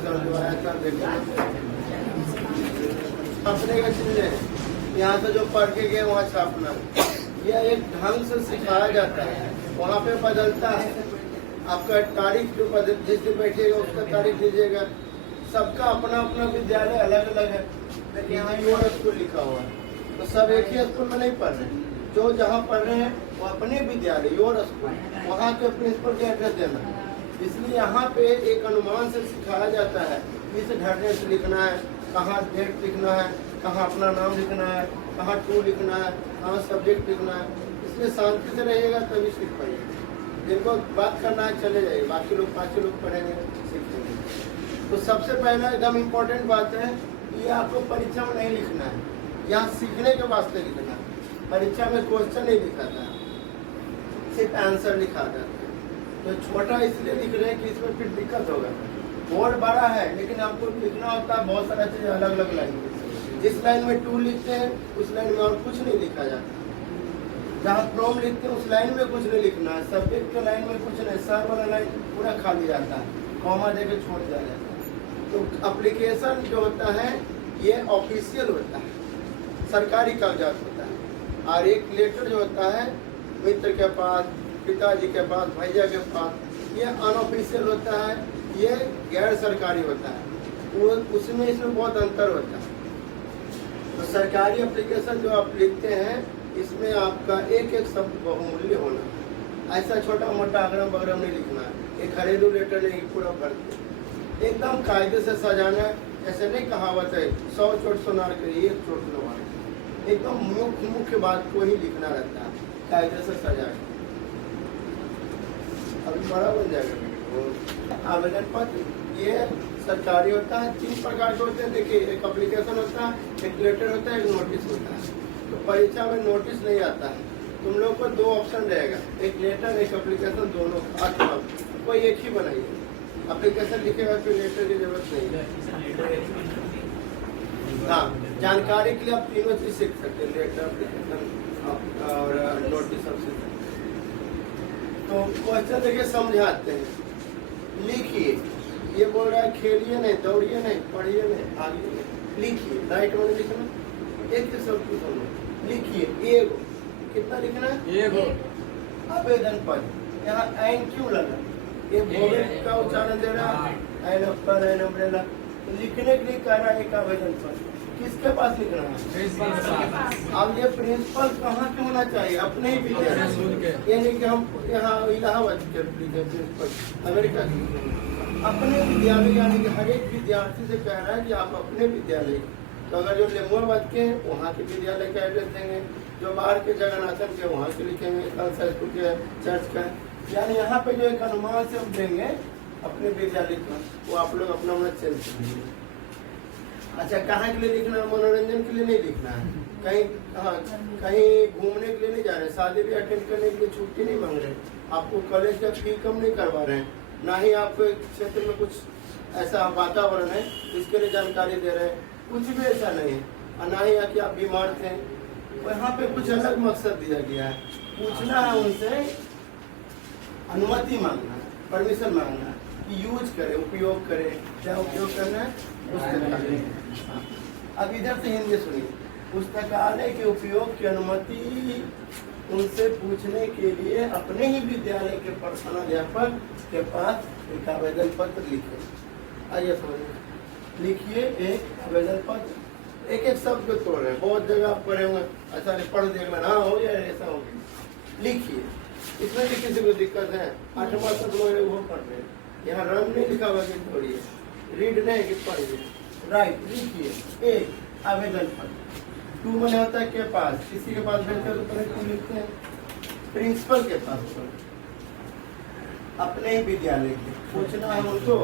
Sir जो आया था देखो छापने का चीज है, यहाँ से जो पढ़ के गए वहाँ छापना, यह एक ढंग से सिखाया जाता है, वहाँ पे बदलता है। आपका तारीख जो जिस दिन बैठिएगा उसका तारीख दीजिएगा। सबका अपना अपना विद्यालय अलग अलग है, लेकिन यहाँ योर स्कूल लिखा हुआ है, तो सब एक ही स्कूल में नहीं पढ़ रहे हैं। जो जहाँ पढ़ रहे हैं वो अपने विद्यालय योर स्कूल, वहाँ के प्रिंसिपल के एड्रेस देना। इसलिए यहाँ पे एक अनुमान से सिखाया जाता है, इस ढरने से लिखना है, कहाँ डेट लिखना है, कहाँ अपना नाम लिखना है, कहाँ टू लिखना है, कहाँ सब्जेक्ट लिखना है। इसलिए शांति से रहिएगा तभी सीख पाइएगा। जिनको बात करना है चले जाइए, बाकी लोग 5 लोग पढ़ेंगे सीखेंगे। तो सबसे पहला एकदम इम्पोर्टेंट बात है, ये आपको परीक्षा में नहीं लिखना है, यहाँ सीखने के वास्ते लिखना है। परीक्षा में क्वेश्चन नहीं लिखा था, सिर्फ आंसर लिखा था। तो छोटा इसलिए लिख रहे हैं कि इसमें फिर दिक्कत होगा। बोर्ड बड़ा है लेकिन आपको लिखना होता है बहुत सारा चीज़ अलग अलग लाइन में। जिस लाइन में टू लिखते हैं उस लाइन में और कुछ नहीं लिखा जाता। जहाँ फ्रॉम लिखते हैं उस लाइन में कुछ नहीं लिखना है, सब्जेक्ट के लाइन में कुछ नहीं, सर वाला लाइन पूरा खाली जाता है, कॉमा देकर छोड़ दिया जाता है। तो एप्लीकेशन जो होता है ये ऑफिशियल होता है, सरकारी कागजात होता है, और एक लेटर जो होता है मित्र के पास, पिताजी के पास, भैया के पास, ये अनऑफिशियल होता है, ये गैर सरकारी होता है। वो उसमें इसमें बहुत अंतर होता है। तो सरकारी एप्लीकेशन जो आप लिखते हैं इसमें आपका एक एक शब्द बहुमूल्य होना, ऐसा छोटा मोटा अगरम बगरम नहीं लिखना है। एक घरेलू लेटर नहीं पूरा भर के एकदम कायदे से सजाना है। ऐसे नहीं कहावत है 100 चोट सुनार के 1 चोट लगवाना, एकदम मुख्य बात को ही लिखना रहता है, कायदे से सजा के। अभी बड़ा बन जाएगा। आवेदन पत्र ये सरकारी होता है, 3 प्रकार के होते हैं। देखिए, एक एप्लीकेशन होता है, एक लेटर होता है, एक नोटिस होता है। तो परीक्षा में नोटिस नहीं आता है, तुम लोग को 2 ऑप्शन रहेगा, एक लेटर एक एप्लीकेशन, दोनों अथवा कोई एक ही बनाइए। एप्लीकेशन लिखेगा फिर लेटर की जरूरत नहीं है। हाँ, जानकारी के लिए आप तीनों चीज सीख सकते हैं, लेटर, एप्लीकेशन और नोटिस सब सीख सकते हैं। तो क्वेश्चन देखिए समझाते हैं, लिखिए। ये बोल रहा है खेलिए नहीं, दौड़िए नहीं, पढ़िए नहीं, भागिए नहीं, लिखिए। राइट में लिखना, एक सब कुछ समझो। लिखिए एगो, कितना लिखना है? एगो। आवेदन पत्र, यहाँ एन क्यों लगा? ये भोवेल का उच्चारण दे रहा है, एन अपर एन अम्ब्रेला। तो लिखने के लिए कह रहा है एक आवेदन पत्र, किसके पास लिखना है? अब ये प्रिंसिपल कहाँ के होना चाहिए? अपने ही विद्यालय, ये नहीं कि हम यहाँ इलाहाबाद के प्रिंसिपल अमेरिका के, अपने विद्यालय। यानी कि हर एक विद्यार्थी से कह रहा है कि आप अपने विद्यालय। तो अगर जो लेमुआबाद के वहाँ के विद्यालय का एड्रेस देंगे, जो बाहर के जगन्नाथन के वहाँ के लिखेंगे, खालसा स्कूल के, चर्च का। यानी यहाँ पे जो एक अनुमान से हम देंगे अपने विद्यालय का, वो आप लोग अपना अपना चेंज करेंगे। अच्छा, कहाँ के लिए लिखना है? मनोरंजन के लिए नहीं लिखना है, कहीं कहीं घूमने के लिए नहीं जा रहे, शादी भी अटेंड करने के लिए छुट्टी नहीं मांग रहे, आपको कॉलेज का फी कम नहीं करवा रहे हैं, ना ही आपको क्षेत्र में कुछ ऐसा वातावरण है इसके लिए जानकारी दे रहे हैं, कुछ भी ऐसा नहीं है। और ना ही कि आप बीमार थे, यहाँ पे कुछ अलग मकसद दिया गया है। पूछना है उनसे, अनुमति मांगना है, परमिशन मांगना है कि यूज करे, उपयोग करे, क्या उपयोग करना है? पुस्तकालय। अब इधर से हिंदी सुनिए। पुस्तकालय के उपयोग की अनुमति उनसे पूछने के लिए अपने ही विद्यालय के प्रधानाध्यापक के पास एक आवेदन पत्र लिखे। आइए समझिए, लिखिए एक आवेदन पत्र। एक एक शब्द को तोड़ रहे हैं, बहुत जगह आप पढ़े होंगे, अच्छा पढ़ देखना, हाँ हो जाए ऐसा हो गया। लिखिए, इसमें भी किसी को दिक्कत है? 8वां तक लोग वो पढ़ रहे हैं, यहाँ रंग नहीं लिखा हुआ कि पढ़िए, रीड नहीं कि पढ़िए। राइट, लिखिए एक आवेदन पत्र। 2 मैंने होता है के पास, किसी के पास भेजते तो पहले 2 लिखते हैं, प्रिंसिपल के पास, अपने ही विद्यालय के। पूछना है उनको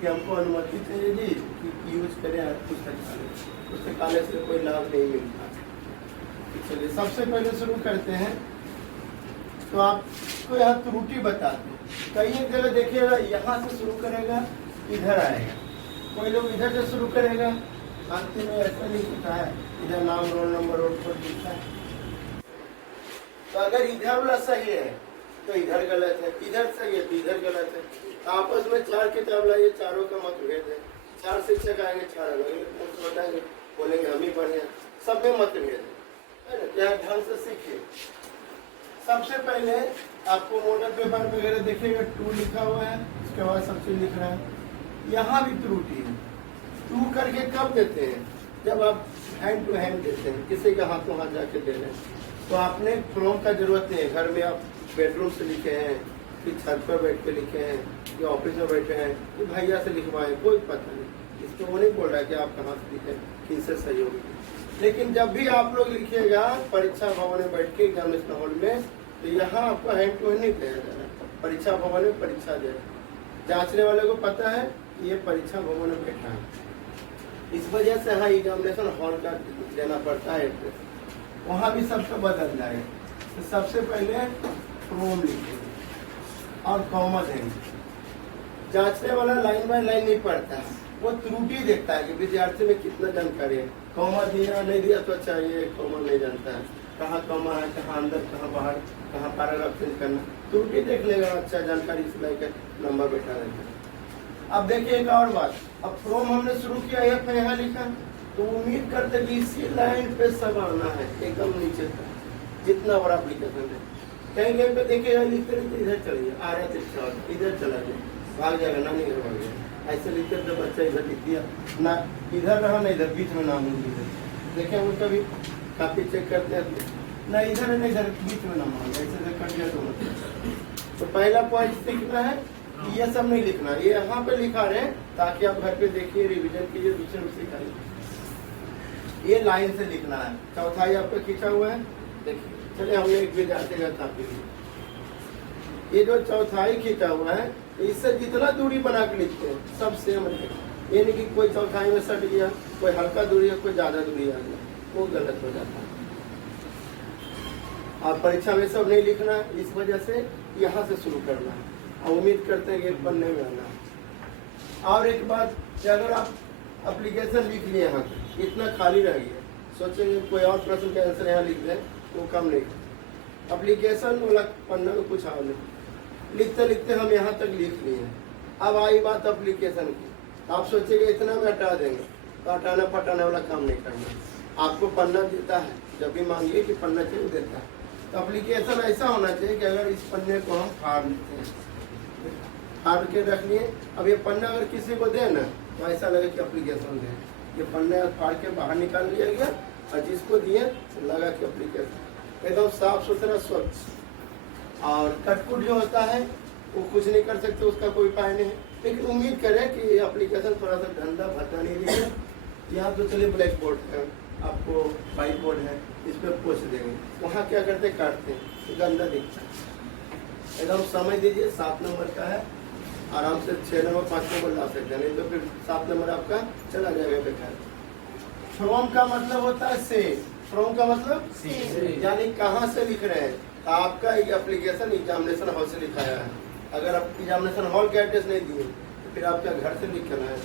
कि हमको अनुमति चाहिए जी कि यूज करें पुस्तकालय, पुस्तकालय से कोई लाभ नहीं मिलता। चलिए सबसे पहले शुरू करते हैं। तो आपको यहाँ त्रुटि बताते हैं, कई एक जगह देखिएगा यहाँ से शुरू करेगा, इधर आएगा, कोई लोग इधर से शुरू करेगा, अंतिम में ऐसा नहीं लिखा है, इधर नाम, रोल नंबर, रोड पर लिखा है। तो अगर इधर वाला सही है तो इधर गलत है, इधर सही है तो इधर गलत है। आपस में 4 किताब लाइए, चारों का मतभेद है। 4 शिक्षक आएंगे, 4 अलग बताएंगे, बोलेंगे हम ही बढ़िया, सब में मतभेद है ना। यहाँ ढंग से सीखिए। सबसे पहले आपको मॉडल पेपर वगैरह देखिएगा 2 लिखा हुआ है, उसके बाद सब चीज लिख रहा है। यहाँ भी त्रुटि है। 2 करके कब देते हैं? जब आप हैंड टू हैंड देते हैं, किसी का हाथों हाथ जाके दे रहे हैं, तो आपने फ्रॉम का जरूरत नहीं है। घर में आप बेडरूम से लिखे हैं, कि छत पर बैठ के लिखे हैं, कि ऑफिस में बैठे हैं, कि भैया से लिखवाए, कोई पता नहीं। इसको वो नहीं बोल रहा कि आप कहाँ से लिखे, किनसे सहयोग। लेकिन जब भी आप लोग लिखिएगा परीक्षा भवन में बैठ के एग्जामिनेशन हॉल में, तो यहाँ आपको हैंड टू हैंड नहीं दिया जाएगा। परीक्षा भवन में परीक्षा दे, जांचने वाले को पता है कि ये परीक्षा भवन में बैठा है। इस वजह से हाँ एग्जामिनेशन हॉल का देना पड़ता है एड्रेस, वहाँ भी सबका बदल जाएगा। तो सबसे पहले फ्रॉम लिखेंगे और कॉमा देंगे। जांचने वाला लाइन बाय लाइन नहीं पढ़ता है, वो त्रुटि देखता है कि विद्यार्थी में कितना जानकारी है। कॉमा दिया नहीं दिया तो चाहिए, कॉमा नहीं जानता है, कहाँ कॉमा है, कहाँ अंदर, कहाँ बाहर, कहाँ पैराग्राफ चेंज करना, त्रुटि देख लेगा। अच्छा जानकारी सिलाई कर नंबर बैठा रहेगा। अब देखिए एक और बात, अब फ्रॉम हमने शुरू किया, एफ है यहाँ लिखा, तो उम्मीद करते कि इसी लाइन पे सब आना है, एकदम नीचे तक, जितना बड़ा एप्लीकेशन है। कहीं कहीं पे देखिए लिखते लिखते इधर चलिए, आ रहे थे इधर चला गया, भाग जाएगा, नानी घर भाग गया। ऐसे लिखते तो बच्चा इधर लिख दिया ना, इधर रहा ना इधर, बीच में नाम लिख दिया। देखे वो कभी काफी चेक करते हैं ना, इधर है ना इधर, बीच में नाम ऐसे से कट गया तो पहला पॉइंट सीखना है, ये सब नहीं लिखना, ये यहाँ पे लिखा रहे ताकि आप घर पे देखिए, रिवीजन कीजिए, दूसरे में सिखाइए। ये लाइन से लिखना है। चौथाई आपको खींचा हुआ है, देखिए। चलिए हमने एक विद्यार्थी का था, ये जो चौथाई खींचा हुआ है, इससे जितना दूरी बना के लिखते हैं सब सेम है। ये नहीं कि कोई चौथाई में सट गया, कोई हल्का दूरी है, कोई ज्यादा दूरी आ गया, वो गलत हो जाता है। आप परीक्षा में सब नहीं लिखना, इस वजह से यहाँ से शुरू करना है। और उम्मीद करते हैं कि एक पन्ने में आना है। और एक बात कि अगर आप एप्लीकेशन लिख लिए यहाँ पे, इतना खाली रह गया, सोचेंगे कोई और प्रश्न का आंसर यहाँ लिख दें, वो कम नहीं। एप्लीकेशन वाला पन्ना में कुछ और नहीं, लिखते लिखते हम यहाँ तक लिख लिए। अब आई बात एप्लीकेशन की, आप सोचेंगे इतना में हटा देंगे, तो हटाना पटाने वाला काम नहीं करना। आपको पन्ना देता है, जब भी मांगिए कि पन्ना चाहिए देता है, तो एप्लीकेशन ऐसा होना चाहिए कि अगर इस पन्ने को हम फाड़ लेते हैं, फाड़ के रख लिए, अब ये पन्ना अगर किसी को दे ना, तो ऐसा लगे कि एप्लीकेशन दे। ये पन्ना फाड़ के बाहर निकाल लिया गया और जिसको दिए तो लगा कि एप्लीकेशन एकदम साफ सुथरा स्वच्छ। और कटकुट जो होता है वो कुछ नहीं कर सकते, उसका कोई उपाय नहीं है। लेकिन उम्मीद करें कि एप्लीकेशन थोड़ा सा धंधा भरता नहीं दिया। यहाँ तो चलिए ब्लैक बोर्ड है, आपको व्हाइट बोर्ड है, इस पर पोछ देंगे। वहाँ क्या करते, काटते हैं, गंदा दिखता है। एकदम समय दीजिए, 7 नंबर का है, आराम से 6 नंबर 5 नंबर ला सकते हैं, नहीं तो फिर 7 नंबर आपका चला जाएगा बेकार। फ्रॉम का मतलब होता है से, फ्रॉम का मतलब यानी कहाँ से लिख रहे हैं। आपका एक एप्लीकेशन एग्जामिनेशन हॉल से लिखाया है, अगर आप एग्जामिनेशन हॉल का एड्रेस नहीं दिए तो फिर आपका घर से लिखना है,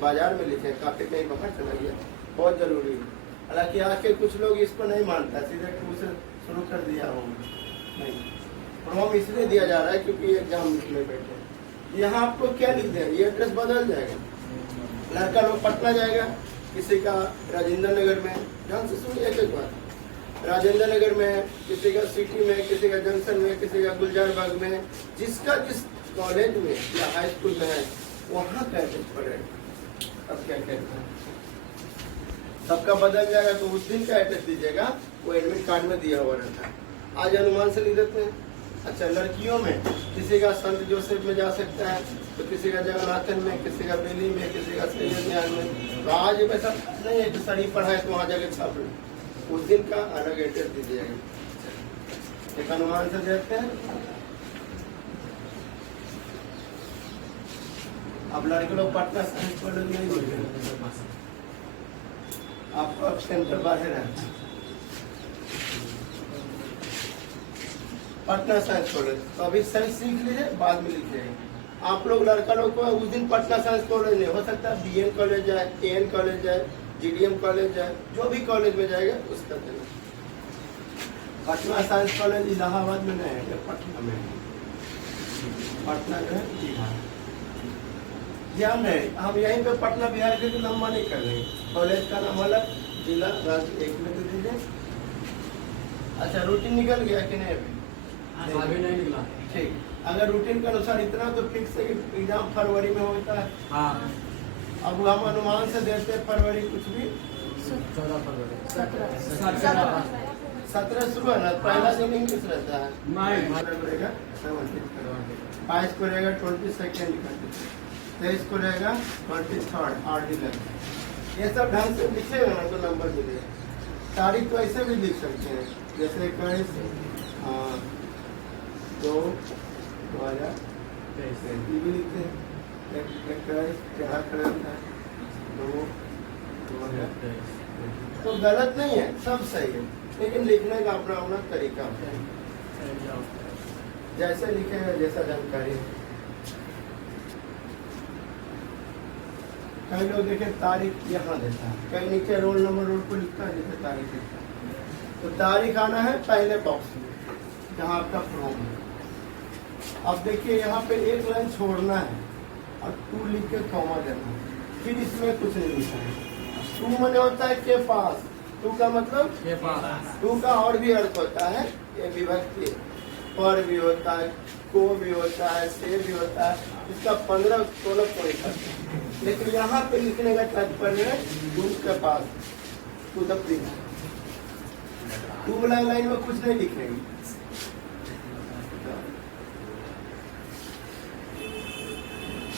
बाजार में लिखे, काफी कहीं बाहर चला गया, बहुत जरूरी है। हालांकि आज के कुछ लोग इस पर नहीं मानता, सीधे टू से शुरू कर दिया हो। नहीं, फ्रॉम इसलिए दिया जा रहा है क्योंकि एग्जाम में बैठे। यहाँ आपको क्या लिख दें, ये एड्रेस बदल जाएगा। लड़का लोग पटना जाएगा, किसी का राजेंद्र नगर में, ध्यान से सुनिए एक बार, राजेंद्र नगर में, किसी का सिटी में, किसी का जंक्शन में, किसी का गुलजार बाग में, जिसका जिस कॉलेज में या हाई स्कूल में है वहाँ का एड्रेस पड़ेगा। अब क्या कहते हैं, सबका बदल जाएगा, तो उस दिन का एड्रेस दीजिएगा, वो एडमिट कार्ड में दिया हुआ रहता है। आज अनुमान से लिख देते हैं। अच्छा, लड़कियों में किसी का संत जोसेफ में जा सकता है, तो किसी का जगन्नाथन में, किसी का दिल्ली में, किसी का सैयद में। तो आज वैसा नहीं है कि सही पढ़ाए तो वहाँ जाके छाप लो, उस दिन का अलग एड्रेस दीजिएगा। एक अनुमान से देखते हैं। अब लड़के लोग पटना साइंस कॉलेज में नहीं, आपको अब सेंटर बाहर है, पटना साइंस कॉलेज, तो अभी सही सीख लीजिए, बाद में लिखिएगा। आप लोग लड़का लोग को उस दिन पटना साइंस कॉलेज नहीं, हो सकता है BN कॉलेज जाए, AN कॉलेज जाए, GDM कॉलेज जाए, जो भी कॉलेज में जाएगा उसका देना। पटना साइंस कॉलेज इलाहाबाद में नहीं है, ये पटना में है। पटना जो है बिहार, ध्यान रहे हम यहीं पे पटना बिहार के लिए लंबा नहीं कर रहे। कॉलेज का नाम अलग, जिला राज्य एक में दे दीजिए। अच्छा रूटीन निकल गया कि नहीं अभी नहीं निकला। ठीक, अगर रूटीन के अनुसार इतना तो फिक्स है कि एग्जाम फरवरी में होता है। हाँ अब हम अनुमान से देते हैं फरवरी कुछ भी 14 फरवरी 17 शुरू है ना, पहला दिन इंग्लिश रहता है। नहीं रहेगा 22 को रहेगा 22nd, 23 को रहेगा 23rd RD11। ये सब ढंग से लिखेगा ना तो नंबर मिलेगा। तारीख तो ऐसे भी लिख सकते हैं, जैसे 21 2/2023 ये भी लिखते हैं। 21 क्या करें 2/2023 तो गलत नहीं है, सब सही है, लेकिन लिखने का अपना अपना तरीका होता है, जैसे लिखेगा जैसा जानकारी है। कई लोग देखे तारीख यहाँ देता है, कई नीचे रोल नंबर रोल को लिखता है, जैसे तारीख लिखता है। तो तारीख आना है पहले बॉक्स में जहाँ आपका फॉर्म है। अब देखिए यहाँ पे एक लाइन छोड़ना है और 2 लिख के कॉमा देना है, फिर इसमें कुछ नहीं लिखा है। 2 मैंने होता है के पास, 2 का मतलब के पास। 2 का और भी अर्थ होता है, ये विभक्ति, पर भी होता है, को भी होता है, से भी होता है। इसका 15-16 पॉइंट आता है, लेकिन यहाँ पे लिखने का तात्पर्य है 2 के पास, टू द प्रिंस। 2 वाला लाइन में कुछ नहीं लिखेंगे।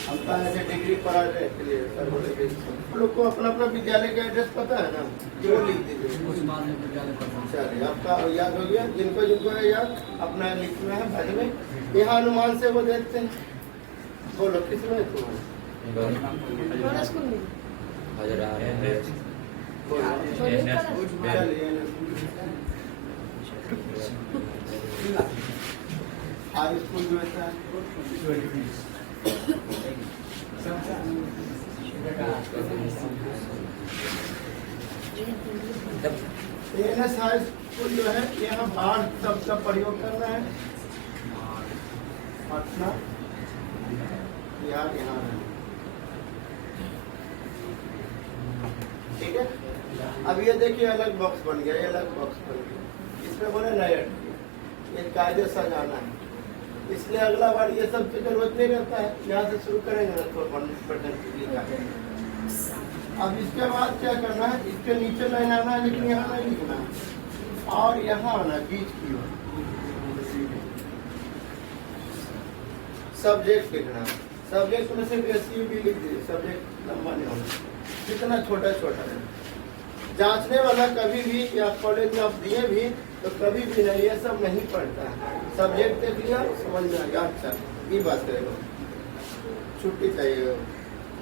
हमका ऐसे डिग्री पढ़ा रहे के लिए सर बोले हम लोग को अपना अपना विद्यालय का एड्रेस पता है ना, जो लिख दीजिए। उस बाद में विद्यालय पढ़ना। चलिए आपका याद हो गया, जिनको जिनको है याद अपना लिखना है बाद में। यहाँ अनुमान से वो देखते हैं, बोलो किसमें दोनों स्कूल में हाई स्कूल में होता है। एएनएस हाई स्कूल जो है यहाँ बाढ़ शब्द का प्रयोग करना है। पटना बिहार यहाँ है, ठीक है। अब ये देखिए अलग बॉक्स बन गया, ये अलग बॉक्स बन गया, इसमें बोले नया ये कायदे सजाना है, इसलिए अगला बार ये सब की जरूरत नहीं रहता है। यहाँ से शुरू करेंगे ना तो 1% लिखा है। अब इसके बाद क्या करना है, इसके नीचे लाइन आना है, लेकिन यहाँ नहीं लिखना है, और यहाँ आना बीच की ओर सब्जेक्ट लिखना है। सब्जेक्ट में सिर्फ SU भी लिख दीजिए, सब्जेक्ट लंबा नहीं होना, जितना छोटा छोटा है। जांचने वाला कभी भी या कॉलेज में आप दिए भी तो कभी भी नहीं ये सब नहीं पढ़ता है। सब्जेक्ट देख लिया समझ में आ गया, अच्छा ये बात करेगा, छुट्टी चाहिए,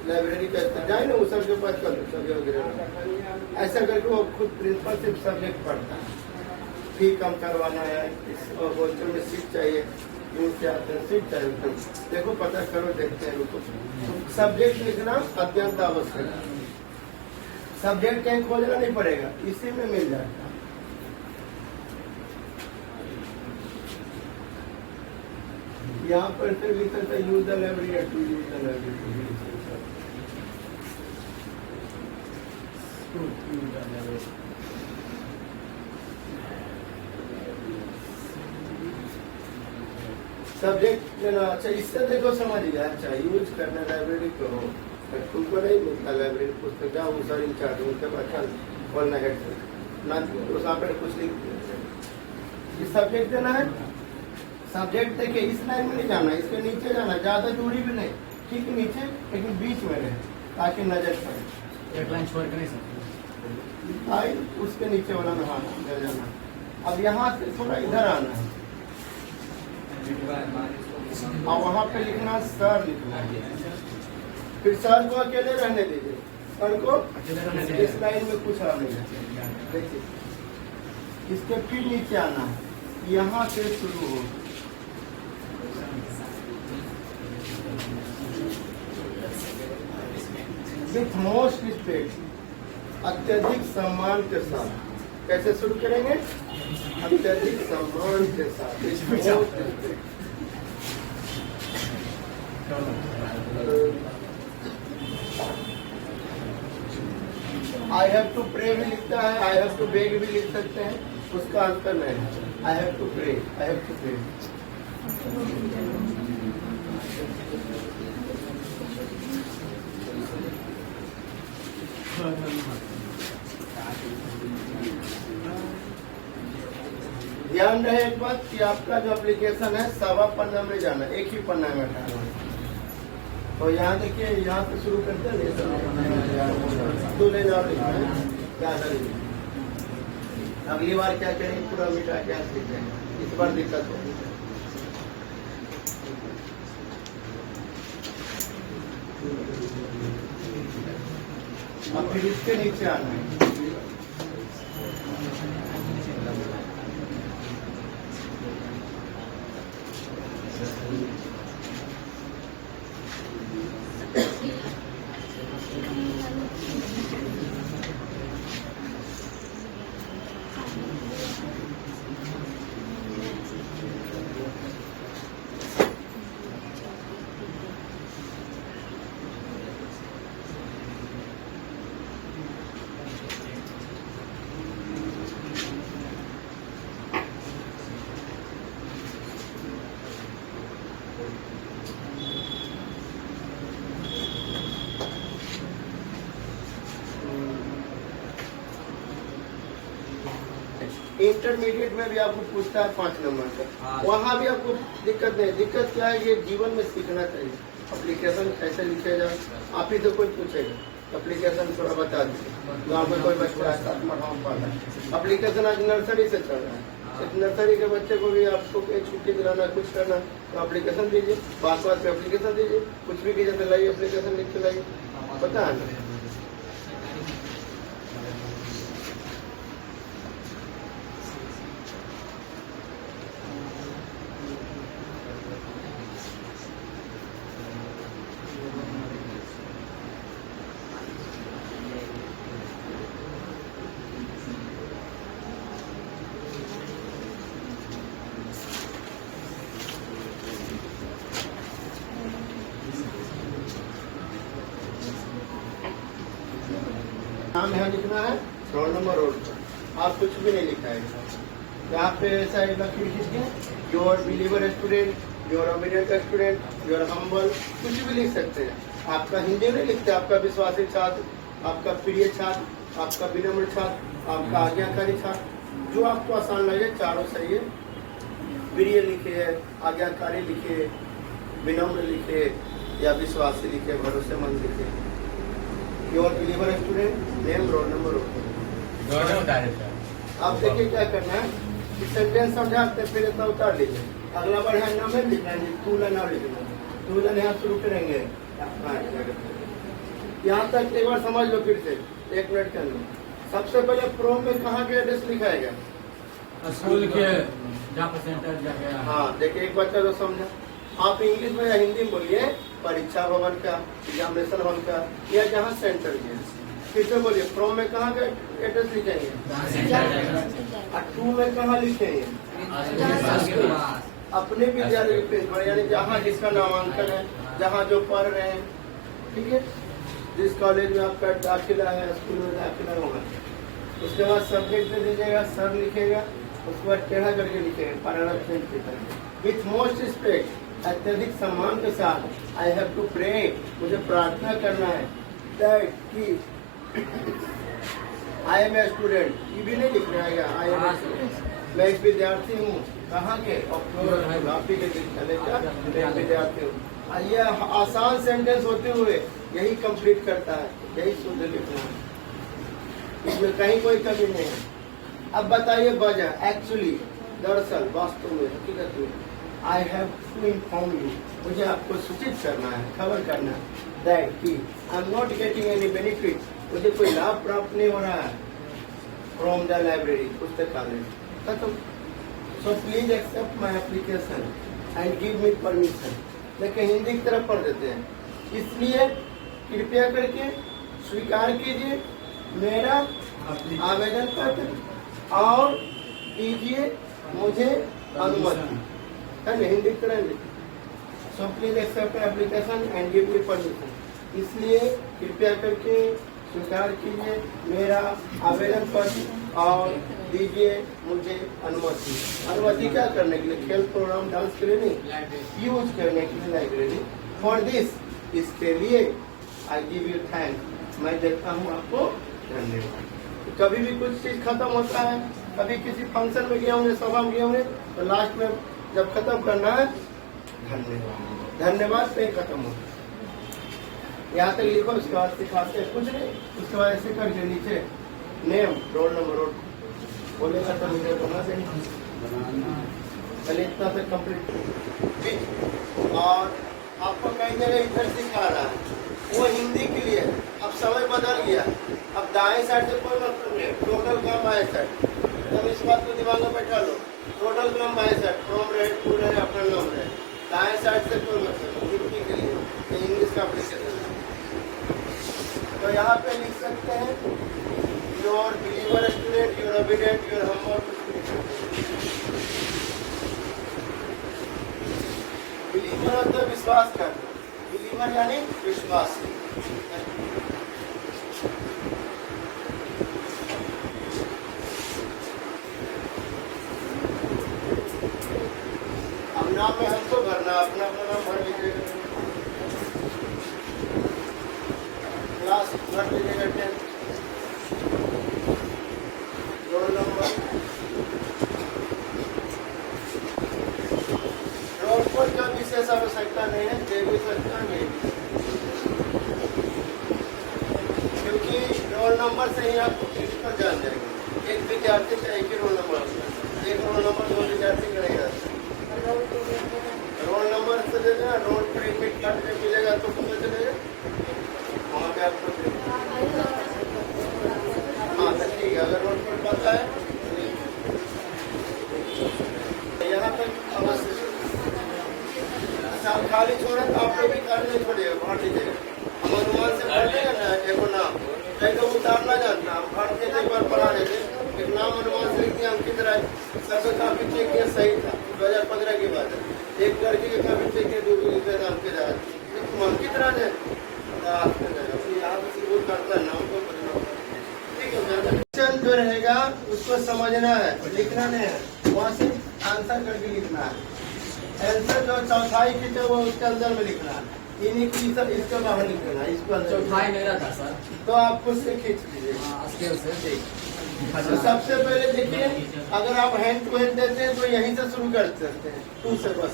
लाइब्रेरी का जाए ना उस सबके पास कर सब्जेक्ट वगैरह, ऐसा करके वो खुद प्रिंसिपल सिर्फ सब्जेक्ट पढ़ता है। फी कम करवाना है, इस हॉस्टल में सीट चाहिए, दूर से आते हैं सीट चाहिए, देखो पता करो देखते हैं रुको। सब्जेक्ट लिखना अत्यंत आवश्यक है, सब्जेक्ट कहीं खोजना नहीं पड़ेगा, इसी में मिल जाएगा। यहाँ पर फिर लिखा था use the library to use the library. Subject लेना, अच्छा इससे देखो समझ गया, अच्छा यूज करना लाइब्रेरी को हो, तुमको नहीं मिलता लाइब्रेरी पुस्तक, जाओ सर इंचार्ज उनके पास खोलना है ना, तो सामने कुछ लिख ये सब्जेक्ट देना है। सब्जेक्ट देखिए इस लाइन में नहीं जाना, इसके नीचे जाना, ज्यादा दूरी भी नहीं, ठीक नीचे लेकिन बीच में रहे ताकि नजर पड़े। एक लाइन छोड़ कर नहीं सकते भाई उसके नीचे वाला नहाना इधर जाना। अब यहाँ से थोड़ा इधर आना है और वहाँ पे लिखना सर लिखना है, फिर सर को अकेले रहने दीजिए, सर को इस लाइन में कुछ आने देखिए, इसके फिर नीचे आना है, यहाँ से शुरू हो विथ मोस्ट रिस्पेक्ट, अत्यधिक सम्मान के साथ कैसे शुरू करेंगे? अत्यधिक सम्मान के साथ। आई हैव टू प्रे भी लिखता है, आई हैव टू बेग भी लिख सकते हैं, उसका अंतर नहीं है। I have to pray, I have to pray. ध्यान रहे एक बात कि आपका जो एप्लीकेशन है सवा पन्ना में जाना, एक ही पन्ना में हटाना। तो यहाँ देखिए, यहाँ से शुरू करते हैं, तो ले जाओ लिखना है, ज़्यादा नहीं। अगली बार क्या करेंगे, पूरा मिटा के हाथ लिख देंगे, इस बार दिक्कत होगी। अब फिर इसके नीचे आना है। इंटरमीडिएट में भी आपको पूछता है 5 नंबर का, वहाँ भी आपको दिक्कत नहीं। दिक्कत क्या है, ये जीवन में सीखना चाहिए। एप्लीकेशन कैसे लिखेगा, आप ही तो कोई पूछेगा। एप्लीकेशन थोड़ा बता दीजिए। गाँव में कोई बच्चा है 7 महीना पढ़ा, एप्लीकेशन आज नर्सरी से चल रहा है। इस नर्सरी के बच्चे को भी आपको एक छुट्टी दिलाना, कुछ करना, तो एप्लीकेशन दीजिए। बात बात पे एप्लीकेशन दीजिए, कुछ भी कीजिए तो लाइए एप्लीकेशन लिख के लाइए, पता है ना। नाम यहाँ लिखना है, रोल नंबर, रोल पर। आप कुछ भी नहीं लिखा है यहाँ पे। ऐसा लकीर खींचिए, your believer student, your obedient student, your humble, कुछ भी लिख सकते हैं। आपका हिंदी में लिखते हैं, आपका विश्वासी छात्र, आपका प्रिय छात्र, आपका विनम्र छात्र, आपका आज्ञाकारी छात्र, जो आपको आसान लगे। चारों सही है। प्रिय लिखे, आज्ञाकारी लिखे, विनम्र लिखे या विश्वासी लिखे, भरोसेमंद लिखे। Your believer student, name, roll number. आप देखिए क्या करना है, सेंटेंस समझाते फिर इतना उतार लीजिए। अगला बार यहाँ नाम लिखना है, टूलन और लिखना। टूलन यहाँ शुरू करेंगे, यहाँ तक एक बार समझ लो फिर से 1 मिनट के अंदर। सबसे पहले प्रोम में कहाँ के एड्रेस लिखाएगा, स्कूल के जहाँ पर सेंटर जाके। हाँ देखिए, एक बच्चा जो समझा, आप इंग्लिश में या हिंदी में बोलिए, परीक्षा भवन का, एग्जामिनेशन हॉल का, या जहाँ सेंटर है। फिर से बोलिए, फ्रॉम में कहाँ का एड्रेस लिखेंगे, और टू में कहाँ लिखेंगे, अपने विद्यालय के, यानी जहाँ जिसका नामांकन है, जहाँ जो पढ़ रहे हैं। ठीक है, जिस कॉलेज में आपका दाखिला है, स्कूल में दाखिला होगा। उसके बाद सब्जेक्ट दे दीजिएगा, सर लिखेगा, उसके बाद टेढ़ा करके लिखेगा, पैराग्राफ चेंज लिखेगा। विथ मोस्ट रिस्पेक्ट, अत्यधिक सम्मान के साथ, आई हैव टू प्रे, मुझे प्रार्थना करना है, दैट कि आई एम ए स्टूडेंट, ये भी नहीं लिख रहेगा, आई एम ए स्टूडेंट, मैं एक विद्यार्थी हूँ। कहाँ के, ऑक्टोबर के विद्यालय का विद्यार्थी हूँ। ये आसान सेंटेंस होते हुए यही कंप्लीट करता है, यही शुद्ध लिखना है, इसमें कहीं कोई कमी नहीं है। अब बताइए वजह, एक्चुअली, दरअसल, वास्तव में, हकीकत में, I have to inform you, मुझे आपको सूचित करना है, खबर करना है, दैट कि I am not getting any benefit, मुझे कोई लाभ प्राप्त नहीं हो रहा है फ्रॉम द लाइब्रेरी, पुस्तकालय। खत्म। So please accept my application and give me permission. लेकिन हिंदी की तरफ पढ़ देते हैं, इसलिए कृपया करके स्वीकार कीजिए मेरा आवेदन पत्र और दीजिए मुझे अनुमति, है ना, हिंदी करेंगे। So please accept application and give me permission. इसलिए कृपया करके स्वीकार कीजिए मेरा आवेदन पत्र और दीजिए मुझे अनुमति। अनुमति क्या करने के लिए? खेल प्रोग्राम, डांस के लिए नहीं, यूज करने के लिए लाइब्रेरी। फॉर दिस, इसके लिए आई गिव यू थैंक, मैं देता हूँ आपको धन्यवाद। कभी भी कुछ चीज खत्म होता है, कभी किसी फंक्शन में गए होंगे, सभा में गए होंगे, तो लास्ट में जब खत्म करना है धन्यवाद, धन्यवाद से खत्म होता है। यहाँ तक लिखो, उसके बाद सिखाते हैं कुछ नहीं, उसके बाद ऐसे करके नीचे नेम, रोल नंबर, रोल बोलेगा तो मुझे बना देंगे। पहले इतना से कंप्लीट। और आपको कई जगह इधर सिखा रहा है, वो हिंदी के लिए। अब समय बदल गया, अब दाएं साइड से कोई मतलब नहीं, टोटल काम बाएं साइड। तब इस बात को दिमाग में बैठा लो, टोटल काम बाएं साइड, फ्रॉम रहे, टू रहे, अपना नाम रहे। दाएं साइड से कोई मतलब नहीं, हिंदी के लिए, ये इंग्लिश का एप्लीकेशन है। तो यहाँ पे लिख सकते हैं your believer student, your obedient, your humble. Believer मतलब विश्वास करना, बिलीवर यानी विश्वास। अब नाम में हमको भरना, अपना अपना नाम भर लीजिएगा, क्लास भर लीजिएगा, 10, रोल नंबर, रोल पर का विशेष आवश्यकता नहीं है, दे भी सकता नहीं, क्योंकि रोल नंबर से ही आप प्रिंसिपल जान जाएंगे। एक विद्यार्थी का एक ही रोल नंबर होता है, एक रोल नंबर 2 विद्यार्थी करेगा। रोल नंबर से देना, रोल पर एडमिट कार्ड में मिलेगा तो पता चलेगा वहाँ पे आपको। हाँ तो ठीक है, अगर रोल पर पता है यहाँ तक अवश्य। अच्छा, आप खाली छोड़े तो आप लोग भी खाली नहीं छोड़िएगा, भर लीजिएगा। हम अनुमान से भर लेगा ना, एक नाम कहीं तो उतारना जानना, हम भर के एक बार पढ़ा लेते, एक नाम अनुमान से लिख दिया, अंकित राय। सबसे काफी चेक किया, सही था, 2015 की बात है। एक लड़की के काफी चेक किया, 2 नाम के जा तुम अंकित राय है, यहाँ से वो करता है नाम को, ठीक है। क्वेश्चन जो रहेगा उसको समझना है, लिखना नहीं है, वहाँ से आंसर करके लिखना है। आंसर जो चौथाई खींचे वो उसके अंदर में लिखना है, इन्हीं की सब इसके बाहर लिख देना, इसको अंदर। चौथाई मेरा था सर, तो आप खुद से खींच लीजिए ठीक। तो सबसे पहले देखिए, अगर आप हैंड टू हैंड देते हैं तो यहीं से शुरू कर सकते हैं, 2 से बस।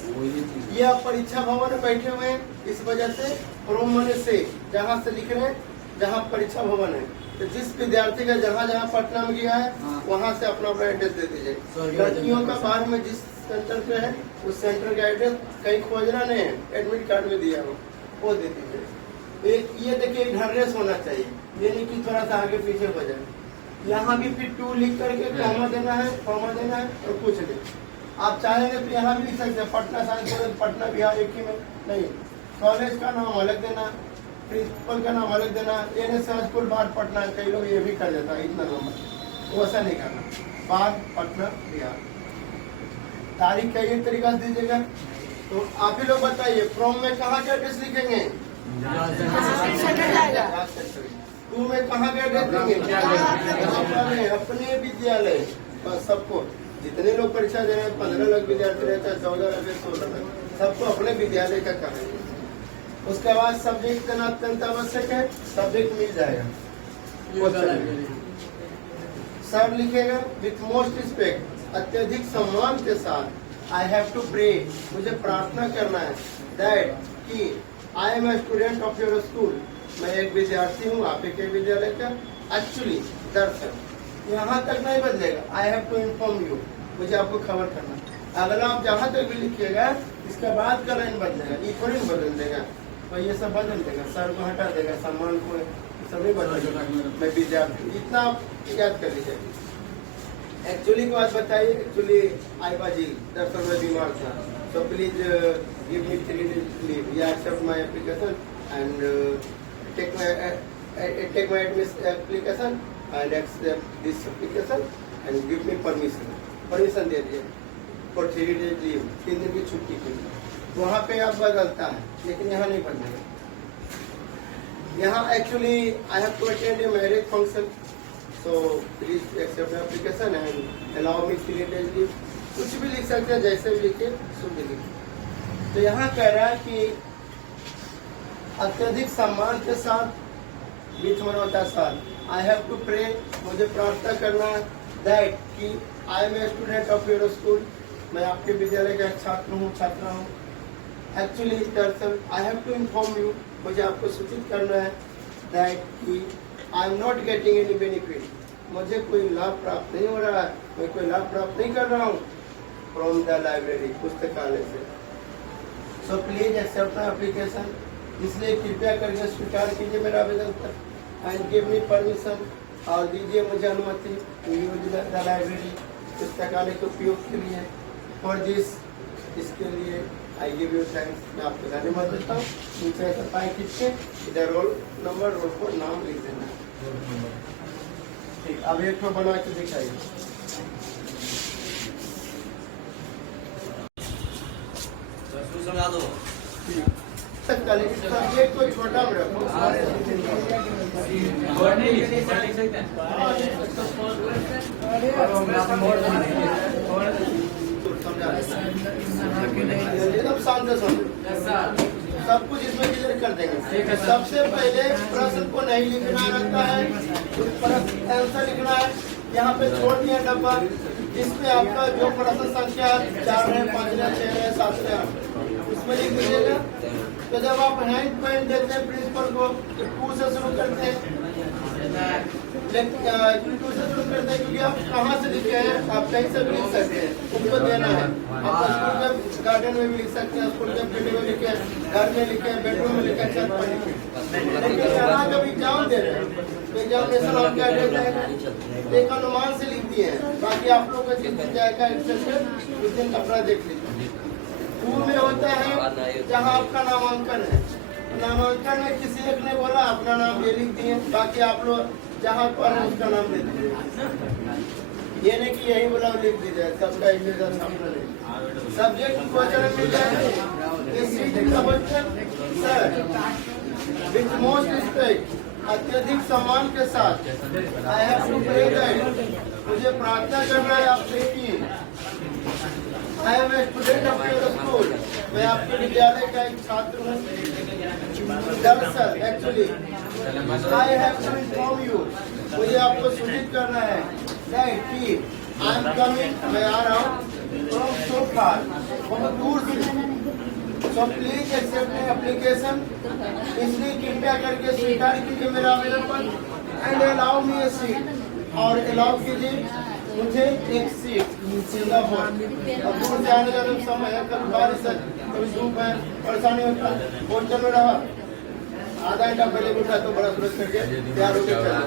ये आप परीक्षा भवन में बैठे हुए हैं, इस वजह से फ्रॉम से जहाँ से लिख रहे हैं, जहाँ परीक्षा भवन है, तो जिस विद्यार्थी का जहाँ जहाँ पटना में गया है वहाँ से अपना अपना एड्रेस दे दीजिए। लड़कियों का बाहर में जिस सेंटर पे है उस सेंटर का एड्रेस कहीं खोजना नहीं है, एडमिट कार्ड में दिया हो वो दे दीजिए। ये देखिए ढर्रेस होना चाहिए, ये नहीं कि थोड़ा सा आगे पीछे हो जाए। यहाँ भी फिर 2 लिख करके कॉमा देना है, कॉमा देना है और कुछ नहीं। आप चाहेंगे तो यहाँ भी लिख सकते हैं, पटना साइंस कॉलेज पटना बिहार एक ही में नहीं, कॉलेज का नाम अलग देना, प्रिंसिपल का नाम अलग देना। NS स्कूल बाहर पटना, कई लोग ये भी कर देता है इतना नंबर, वैसा नहीं करना, बाहर पटना बिहार। तारीख का ये तरीका से दीजिएगा। तो आप ही लोग बताइए, फ्रॉम में कहाँ का एड्रेस लिखेंगे? 2 में कहाँ का एड्रेस देंगे? अपने विद्यालय। बस सबको, जितने लोग परीक्षा दे रहे हैं, 15 लाख विद्यार्थी रहता है, 14 लाख 16 लाख, सबको अपने विद्यालय का करेंगे। उसके बाद सब्जेक्ट देना अत्यंत आवश्यक है, सब्जेक्ट मिल जाएगा। सर लिखेगा विथ मोस्ट रिस्पेक्ट, अत्यधिक सम्मान के साथ, आई हैव टू प्रे, मुझे प्रार्थना करना है, दैट कि I am a student of your school, मैं एक विद्यार्थी हूँ आपके के विद्यालय का। एक्चुअली दरअसल यहाँ तक नहीं बदलेगा, I have to inform you, मुझे आपको खबर करना। अगर आप जहाँ तक भी लिखिएगा इसके बाद का लाइन बदलेगा, ये थोड़ी बदल देगा, तो ये सब बदल देगा, सर को हटा देगा, सम्मान को सभी बदल देगा। मैं विद्यार्थी, इतना आप याद कर लीजिए। एक्चुअली की बात बताइए, एक्चुअली आई वाज इल, दरअसल मैं बीमार था, so please give me 3 days leave. You accept my application and take my admission application and accept this application and give me permission दे दिए फॉर 3 days लीव, 3 दिन की छुट्टी के लिए। वहाँ पे आप बदलता है, लेकिन यहाँ नहीं बदलेगा। यहाँ actually I have to attend a marriage function, so please accept application and allow me 3 days leave. कुछ भी लिख सकते हैं, जैसे भी लिखे शुद्ध लिखे। तो यहाँ कह रहा है कि अत्यधिक सम्मान के साथ विथ मनोता साथ आई हैव टू प्रे, मुझे प्रार्थना करना है दैट कि I am a student of your school, मैं आपके विद्यालय का छात्र हूँ, छात्रा हूँ। एक्चुअली दरअसल I have to inform you, मुझे आपको सूचित करना है दैट कि I am not getting any benefit, मुझे कोई लाभ प्राप्त नहीं हो रहा है, मैं कोई लाभ प्राप्त नहीं कर रहा हूँ फ्रॉम द लाइब्रेरी, पुस्तकालय से। So please accept my application, इसलिए कृपया करके स्वीकार कीजिए मेरा आवेदन पर एंड गिव मी परमिशन, और दीजिए मुझे अनुमति यूज द लाइब्रेरी, पुस्तकालय के उपयोग के लिए। फॉर दिस, इसके लिए आई गिव यू थैंक्स, मैं आपको धन्यवाद देता हूँ। नीचे ऐसा पाए खींच के इधर रोल नंबर, रोल को नाम लिख देना। ठीक, अब एक तो बना के दिखाइए। समझा दो। सब्जेक्ट को छोटा में रखो। वर्ड नहीं लिख सकते हैं। एकदम शांत से समझो, सब कुछ इसमें क्लियर कर देंगे। सबसे पहले प्रश्न को नहीं लिखना रहता है, प्रश्न आंसर लिखना है। यहाँ पे छोड़ दिया डब्बा, इसमें आपका जो प्रश्न संख्या 4 है, 5 है, 6 है, 7 है, 8 इसमें लिख दीजिएगा। तो जब आप हैंड पॉइंट देते हैं प्रिंसिपल को, तो 2 से शुरू करते हैं, 2 से शुरू करते हैं, क्योंकि आप कहाँ से लिखे हैं, आप कहीं से भी लिख सकते हैं, उसको देना है। आप स्कूल के गार्डन में भी लिख सकते हैं, स्कूल के फील्ड में लिखे, घर में लिखे, बेडरूम में लिखे, छत पर लिखे। लेकिन यहाँ जब एग्जाम दे रहे हैं, तो एग्जामिनेशन आप क्या देते हैं, एक अनुमान से लिख दिए हैं। बाकी आप लोग का जिस दिन जाएगा उस दिन कपड़ा देख लीजिए। स्कूल में होता है जहाँ आपका नामांकन है, नामांकन में किसी एक ने बोला अपना नाम ये लिख दिए, बाकी आप लोग जहाँ पर उसका नाम लिख दीजिए। ये नहीं कि यही बोला लिख दीजिए, सबका इमेज सामने ले। सब्जेक्ट क्वेश्चन मिल जाएगा, सर विथ मोस्ट रिस्पेक्ट, अत्यधिक सम्मान के साथ I have to pray that, मुझे प्रार्थना करना है आपसे कि I am a student of your school, मैं आपके विद्यालय का एक छात्र हूँ। दरअसल actually I have to inform you, मुझे आपको सूचित करना है दैट कि आई एम कमिंग, मैं आ रहा हूँ फ्रॉम सो फार, बहुत दूर से। So please accept my application, इसलिए कृपया करके स्वीकार कीजिए मेरा आवेदन पर and allow me a seat, और अलाउ कीजिए मुझे एक सीट सिंगापुर। अब दूर से आने जाने का समय है, कभी बारिश है, कभी धूप है, परेशानी होता है। बहुत चल रहा आधा घंटा पहले उठा तो बड़ा सूरज करके तैयार होकर चला।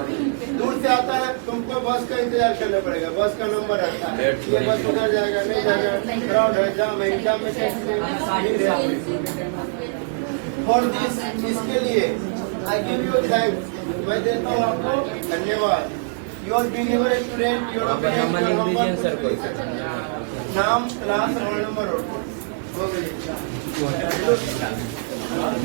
दूर से आता है, तुमको बस का इंतजार करना पड़ेगा, बस का नंबर आता है, ये बस उधर जाएगा नहीं जाएगा, क्राउड है, जाम है, जाम में फॉर दिस, इसके लिए आई गिव यू थैंक्स, मैं देता हूँ आपको धन्यवाद। योर बिलीवर स्टूडेंट, योर नाम, क्लास, रोल नंबर हो गई।